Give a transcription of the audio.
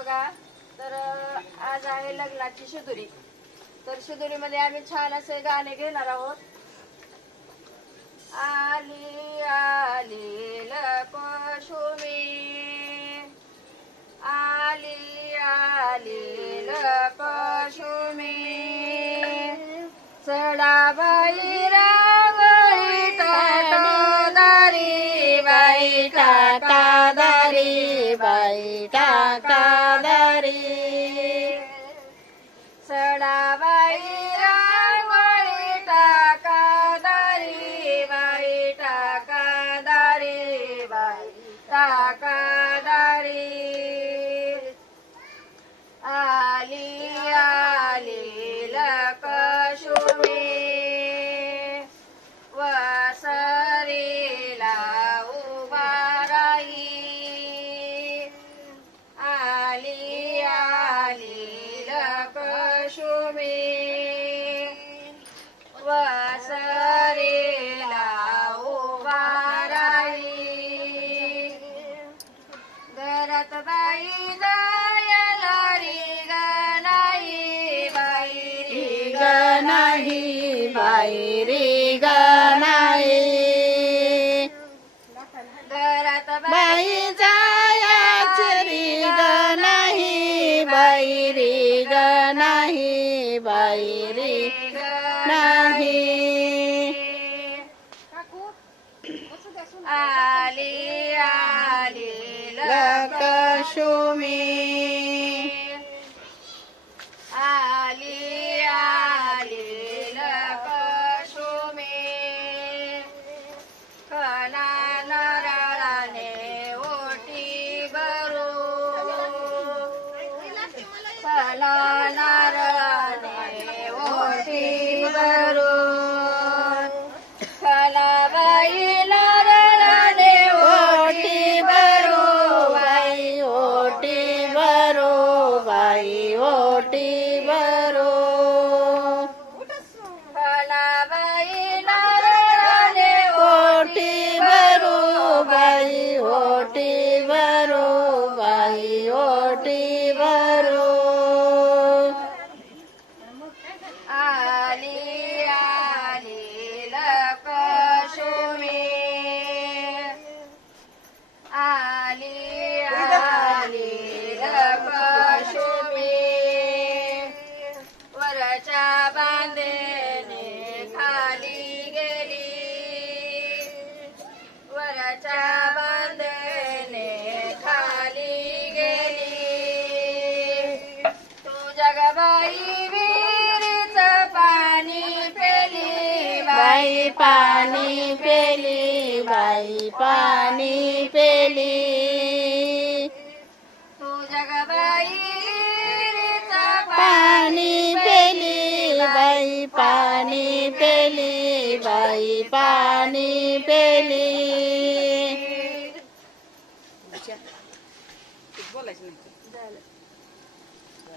बघा. तर आज आहे लग्नाची शिदुरी. तर शिदुरीमध्ये आम्ही छान असे गाणे घेणार आहोत. आली आली लक्ष्मी, आली आली लक्ष्मी, चढाबाई रांगोळी टाकादारी बाई, टाकादारी बाई, टाकादारी, चढाबाई रांगोळी टाकादारी बाई, टाकादारी बाई, टाकादारी. आली आली लक्ष्मी, वसरीला उभा राही. आली आली लक्ष्मी, वसरीला उभा राही. घरात बाई बाई रे ग नाही, घरात बाई जायाच रे ग नाही, बाई रे ग नाही, बाई रे नाही. आली आली लक्ष्मी, आली आली लक्ष्मी, कणा नारळाने ओटी भरू, कणा नारळाने ओटी भरू, कणाबाई नारळाने ओटी भरू बाई, ओटी भरो बाई, ओटी भरो. कणाबाई नारळाने ओटी भरो बाई, ओटी भरो बाई, ओटी भरो. आली आली लक्ष्मी, आली आली लक्ष्मी, वरच्या बांधेने खाली गेली, वरच्या बांधेने खाली गेली. तू जगबाई विहिरीच पाणी पेली बाई पाणी पेली, बाई पाणी पेली. तू जगबाई विहिरीच पाणी पेली, बाई पाणी पेली, बाई पाणी पेली. बोलायचं नाही.